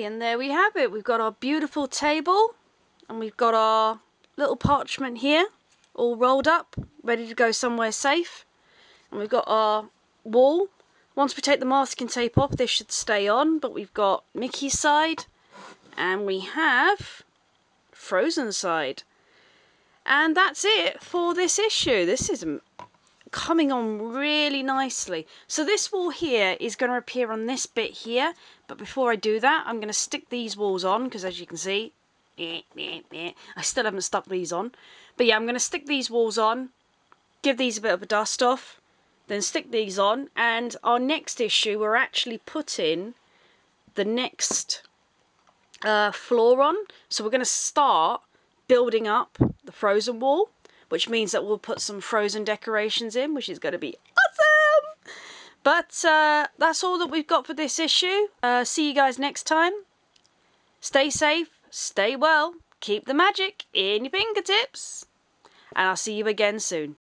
Okay, and there we have it. We've got our beautiful table, and we've got our little parchment here, all rolled up, ready to go somewhere safe. And we've got our wall. Once we take the masking tape off, this should stay on, but we've got Mickey's side, and we have Frozen side. And that's it for this issue. This is coming on really nicely. So this wall here is going to appear on this bit here, but before I do that, I'm going to stick these walls on, because as you can see, I still haven't stuck these on. But yeah, I'm going to stick these walls on, give these a bit of a dust off, then stick these on, and our next issue, we're actually putting the next floor on. So we're going to start building up the Frozen wall, which means that we'll put some Frozen decorations in, which is going to be awesome. But that's all that we've got for this issue. See you guys next time. Stay safe, stay well, keep the magic in your fingertips, and I'll see you again soon.